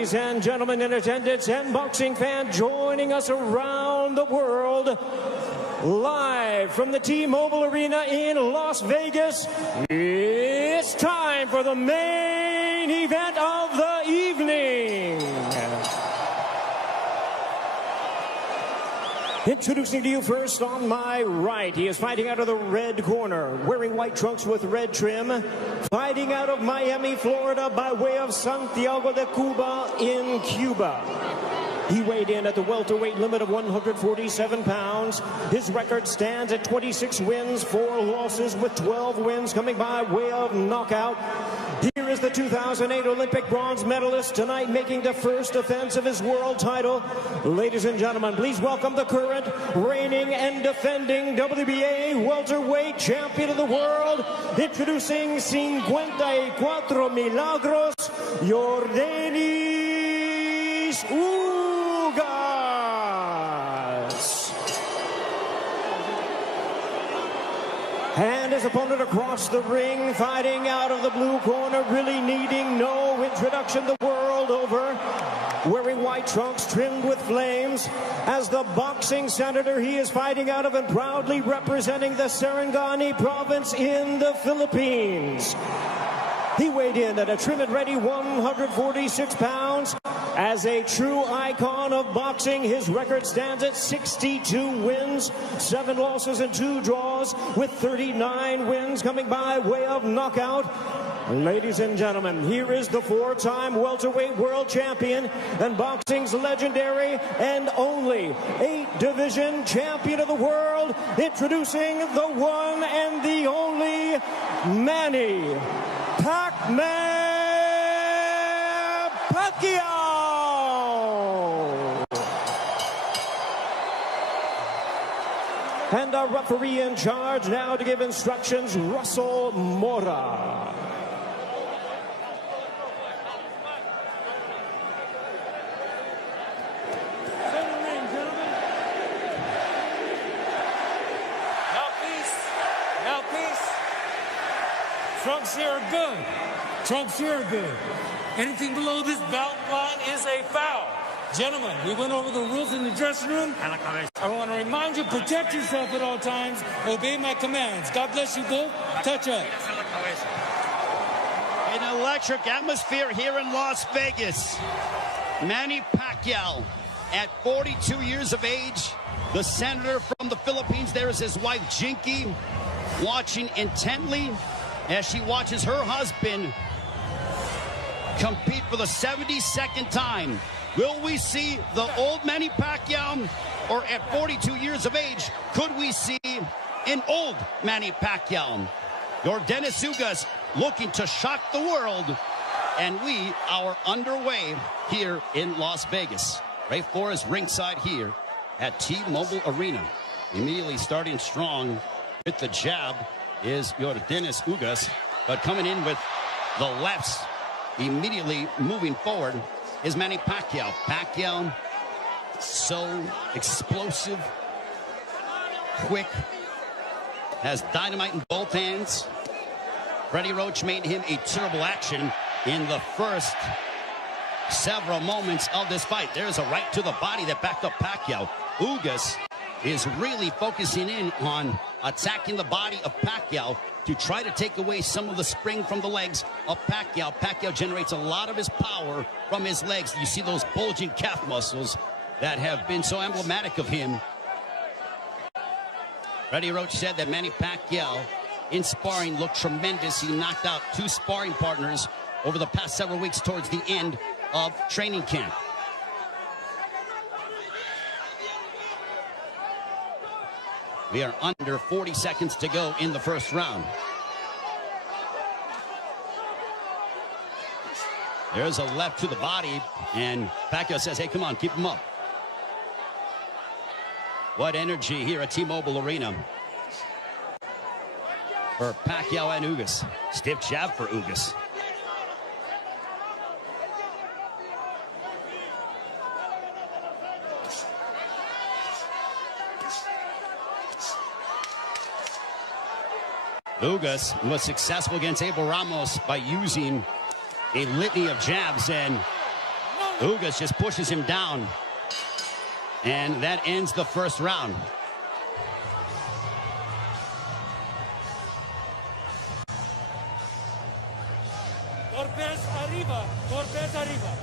Ladies and gentlemen in attendance and boxing fans joining us around the world, live from the T-Mobile Arena in Las Vegas, it's time for the main event of the evening. Introducing to you first on my right, he is fighting out of the red corner, wearing white trunks with red trim, fighting out of Miami, Florida by way of Santiago de Cuba in Cuba. He weighed in at the welterweight limit of 147 pounds. His record stands at 26 wins, 4 losses, with 12 wins coming by way of knockout. Here is the 2008 Olympic bronze medalist tonight, making the first defense of his world title. Ladies and gentlemen, please welcome the current, reigning and defending WBA welterweight champion of the world, introducing 54 Milagros, Yordenis Ugas. And his opponent across the ring, fighting out of the blue corner, really needing no introduction the world over, wearing white trunks trimmed with flames. As the boxing senator, he is fighting out of and proudly representing the Sarangani province in the Philippines. He weighed in at a trim and ready 146 pounds. As a true icon of boxing, his record stands at 62 wins, 7 losses and 2 draws, with 39 wins coming by way of knockout. Ladies and gentlemen, here is the 4-time welterweight world champion and boxing's legendary and only 8-division champion of the world, introducing the one and the only Manny Pacquiao. And our referee in charge now to give instructions, Russell Mora. Trunks here are good. Trunks here are good. Anything below this belt line is a foul. Gentlemen, we went over the rules in the dressing room. I want to remind you, protect yourself at all times. Obey my commands. God bless you both. Touch up. An electric atmosphere here in Las Vegas. Manny Pacquiao, at 42 years of age, the senator from the Philippines. There is his wife, Jinky, watching intently as she watches her husband compete for the 72nd time. Will we see the old Manny Pacquiao, or at 42 years of age, could we see an old Manny Pacquiao? Yordenis Ugas looking to shock the world, and we are underway here in Las Vegas. Ray Flores ringside here at T-Mobile Arena. Immediately starting strong with the jab is Yordenis Ugas, but coming in with the lefts, immediately moving forward is Manny Pacquiao. Pacquiao, so explosive, quick, has dynamite in both hands. Freddie Roach made him a terrible action in the first several moments of this fight. There's a right to the body that backed up Pacquiao. Ugas is really focusing in on attacking the body of Pacquiao to try to take away some of the spring from the legs of Pacquiao. Pacquiao generates a lot of his power from his legs. You see those bulging calf muscles that have been so emblematic of him. Freddie Roach said that Manny Pacquiao in sparring looked tremendous. He knocked out 2 sparring partners over the past several weeks towards the end of training camp. We are under 40 seconds to go in the first round. There's a left to the body, and Pacquiao says, hey, come on, keep him up. What energy here at T-Mobile Arena for Pacquiao and Ugas. Stiff jab for Ugas. Ugas was successful against Abel Ramos by using a litany of jabs, and Ugas just pushes him down. And that ends the first round. Torpes arriba. Torpes arriba.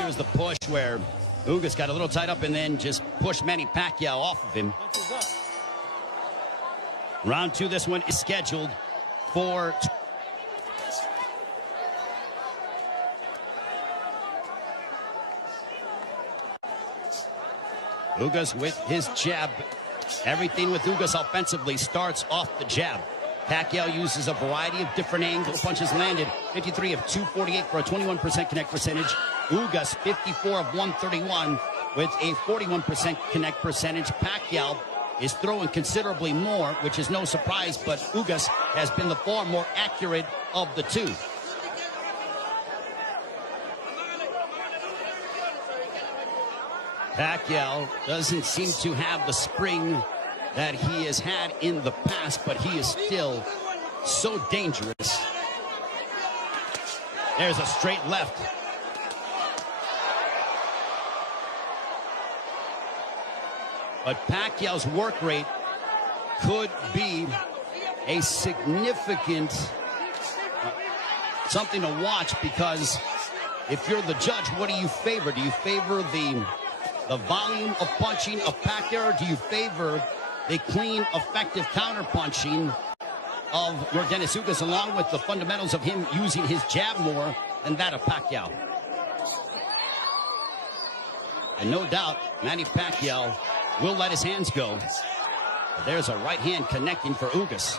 Here's the push where Ugas got a little tied up and then just pushed Manny Pacquiao off of him. Round 2, this one is scheduled for... Ugas with his jab. Everything with Ugas offensively starts off the jab. Pacquiao uses a variety of different angle punches landed. 53 of 248 for a 21% connect percentage. Ugas 54 of 131 with a 41% connect percentage. Pacquiao is throwing considerably more, which is no surprise, but Ugas has been the far more accurate of the two. Pacquiao doesn't seem to have the spring that he has had in the past, but he is still so dangerous. There's a straight left. But Pacquiao's work rate could be a significant something to watch, because if you're the judge, what do you favor? Do you favor the volume of punching of Pacquiao, or do you favor the clean, effective counter-punching of Yordenis Ugas, along with the fundamentals of him using his jab more than that of Pacquiao? And no doubt, Manny Pacquiao will let his hands go. But there's a right hand connecting for Ugas.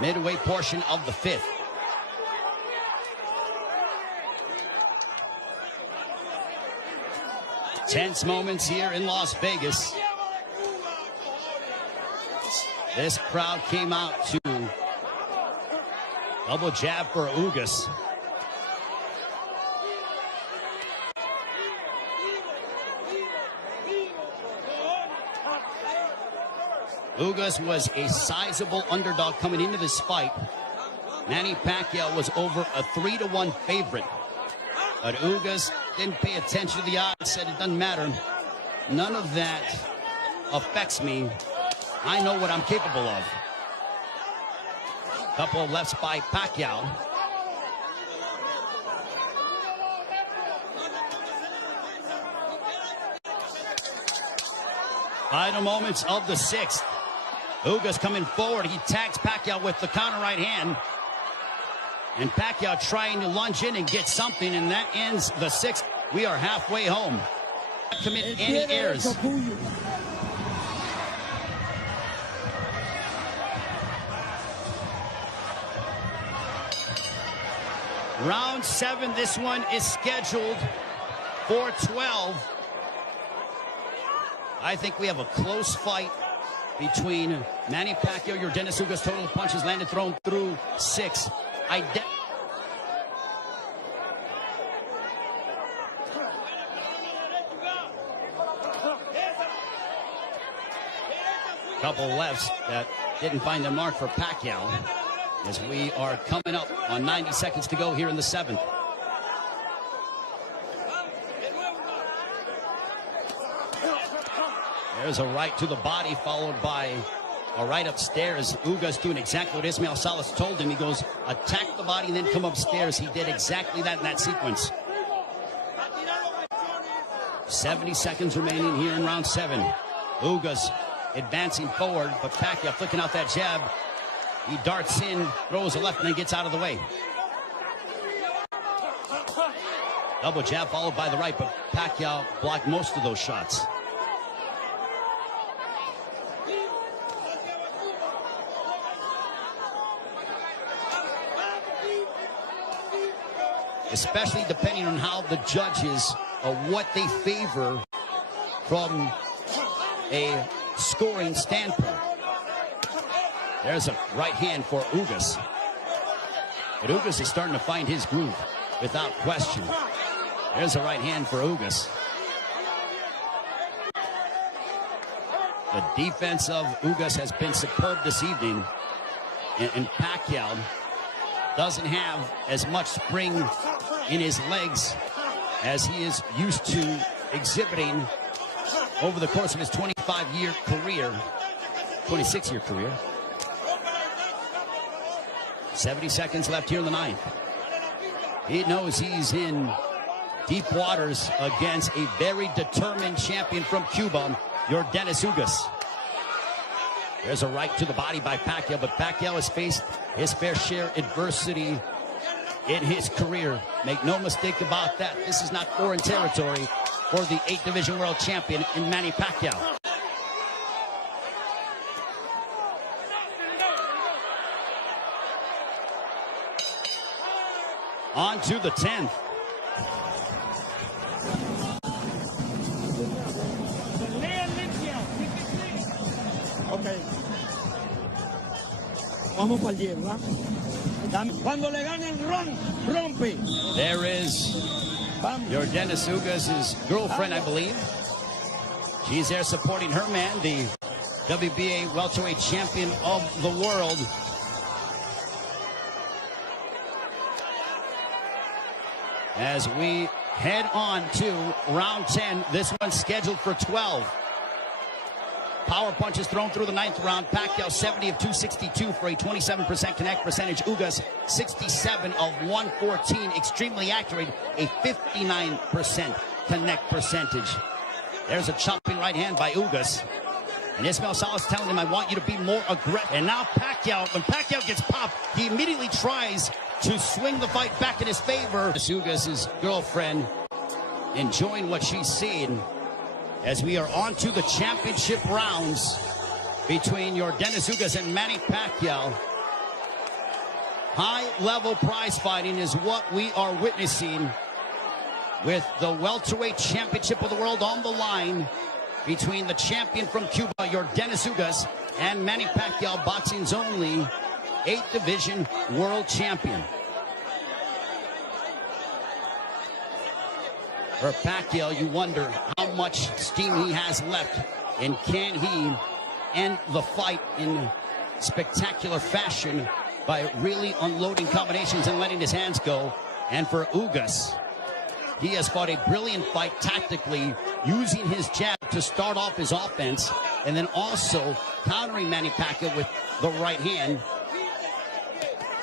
Midway portion of the 5th. Tense moments here in Las Vegas. This crowd came out to double jab for Ugas. Ugas was a sizable underdog coming into this fight. Manny Pacquiao was over a 3-1 favorite. But Ugas didn't pay attention to the odds, said it doesn't matter. None of that affects me. I know what I'm capable of. Couple of lefts by Pacquiao. Final moments of the 6th. Ugas coming forward. He tags Pacquiao with the counter right hand. And Pacquiao trying to lunge in and get something, and that ends the 6th. We are halfway home. Commit any errors. Round 7, this one is scheduled for 12. I think we have a close fight between Manny Pacquiao, Yordenis Ugas. Total punches landed, thrown through 6. Couple lefts that didn't find the mark for Pacquiao, as we are coming up on 90 seconds to go here in the 7th. There's a right to the body, followed by a right upstairs. Ugas doing exactly what Ismael Salas told him. He goes, attack the body and then come upstairs. He did exactly that in that sequence. 70 seconds remaining here in round 7. Ugas advancing forward, but Pacquiao flicking out that jab. He darts in, throws a left, and then gets out of the way. Double jab followed by the right, but Pacquiao blocked most of those shots. Especially depending on how the judges, what they favor from a scoring standpoint. There's a right hand for Ugas. But Ugas is starting to find his groove without question. There's a right hand for Ugas. The defense of Ugas has been superb this evening. And Pacquiao doesn't have as much spring in his legs as he is used to exhibiting over the course of his 25-year career, 26-year career. 70 seconds left here in the ninth. He knows he's in deep waters against a very determined champion from Cuba, Yordenis Ugas. There's a right to the body by Pacquiao, but Pacquiao has faced his fair share adversity in his career. Make no mistake about that. This is not foreign territory for the 8th Division World Champion in Manny Pacquiao. On to the 10th. Okay. Vamos para el 10, ¿verdad? Cuando le gane el rompe. There is Yordenis Ugas' girlfriend, I believe. She's there supporting her man, the WBA welterweight champion of the world. As we head on to round 10, this one's scheduled for 12. Power punches thrown through the ninth round. Pacquiao 70 of 262 for a 27% connect percentage. Ugas 67 of 114. Extremely accurate, a 59% connect percentage. There's a chopping right hand by Ugas. And Ismael Salas telling him, I want you to be more aggressive. And now Pacquiao, when Pacquiao gets popped, he immediately tries to swing the fight back in his favor. Ugas' girlfriend enjoying what she's seen, as we are on to the championship rounds between Yordenis Ugas and Manny Pacquiao. High-level prize fighting is what we are witnessing, with the welterweight championship of the world on the line between the champion from Cuba, Yordenis Ugas, and Manny Pacquiao, boxing's only 8th Division world champion. For Pacquiao, you wonder how much steam he has left, and can he end the fight in spectacular fashion by really unloading combinations and letting his hands go. And for Ugas, he has fought a brilliant fight tactically, using his jab to start off his offense, and then also countering Manny Pacquiao with the right hand,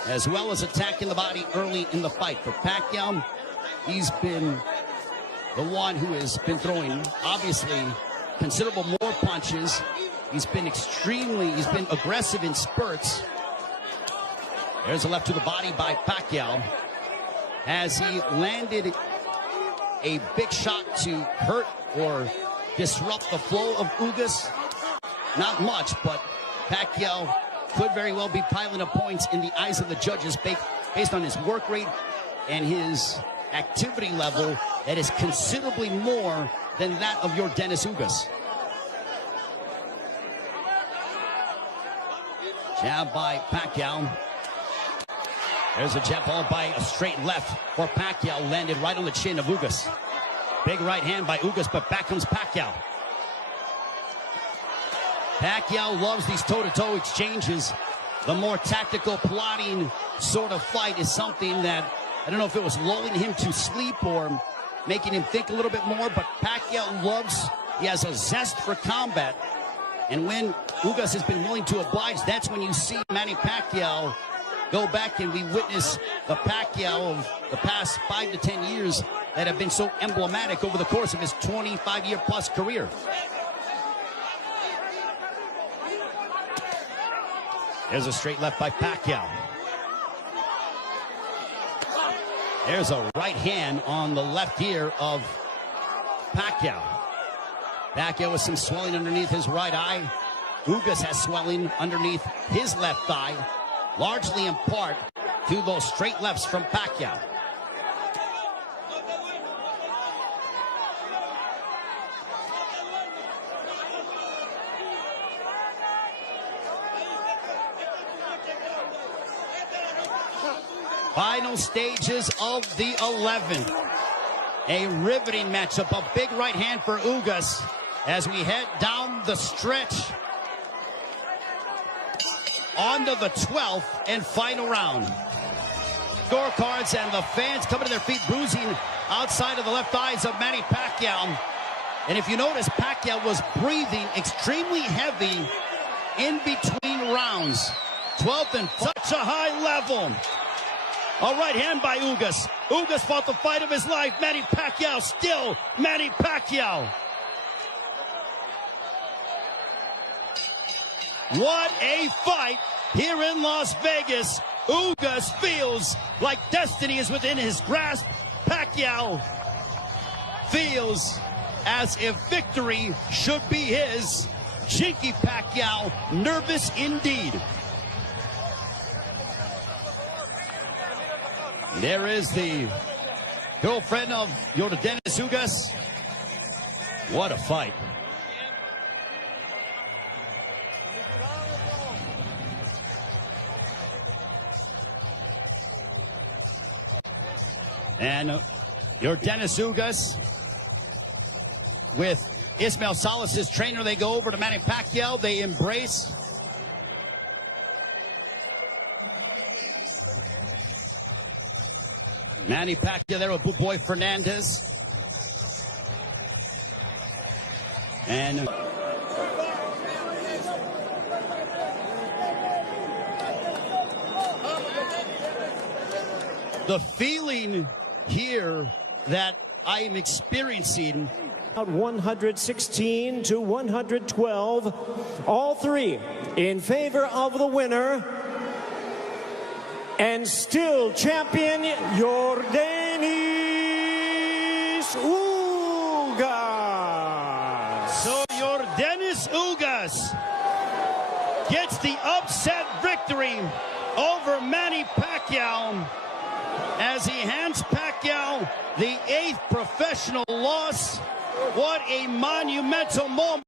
as well as attacking the body early in the fight. For Pacquiao, he's been the one who has been throwing, obviously, considerable more punches. He's been aggressive in spurts. There's a left to the body by Pacquiao. Has he landed a big shot to hurt or disrupt the flow of Ugas? Not much, but Pacquiao could very well be piling up points in the eyes of the judges based on his work rate and his activity level that is considerably more than that of Yordenis Ugas. Jab by Pacquiao. There's a jab followed by a straight left for Pacquiao, landed right on the chin of Ugas. Big right hand by Ugas, but back comes Pacquiao. Pacquiao loves these toe-to-toe exchanges. The more tactical, plotting sort of fight is something that, I don't know if it was lulling him to sleep or making him think a little bit more, but Pacquiao loves, he has a zest for combat. And when Ugas has been willing to oblige, that's when you see Manny Pacquiao go back, and we witness the Pacquiao of the past 5 to 10 years that have been so emblematic over the course of his 25-year-plus career. There's a straight left by Pacquiao. There's a right hand on the left ear of Pacquiao. Pacquiao with some swelling underneath his right eye. Ugas has swelling underneath his left eye, largely in part to those straight lefts from Pacquiao. Final stages of the 11th. A riveting matchup. A big right hand for Ugas. as we head down the stretch onto the 12th and final round. Scorecards and the fans coming to their feet, bruising outside of the left eyes of Manny Pacquiao. And if you notice, Pacquiao was breathing extremely heavy in between rounds. 12th and such a high level. A right hand by Ugas. Ugas fought the fight of his life. Manny Pacquiao still Manny Pacquiao. What a fight here in Las Vegas. Ugas feels like destiny is within his grasp. Pacquiao feels as if victory should be his. Chinky Pacquiao, nervous indeed. There is the girlfriend of Yordenis Ugas. What a fight. And Yordenis Ugas with Ismael Salas' trainer, they go over to Manny Pacquiao. They embrace. Manny Pacquiao there with Boy Fernandez. And the feeling here that I am experiencing. 116 to 112, all three in favor of the winner, and still champion Yordenis Ugas. So Yordenis Ugas gets the upset victory over Manny Pacquiao as he hands Pacquiao the 8th professional loss. What a monumental moment.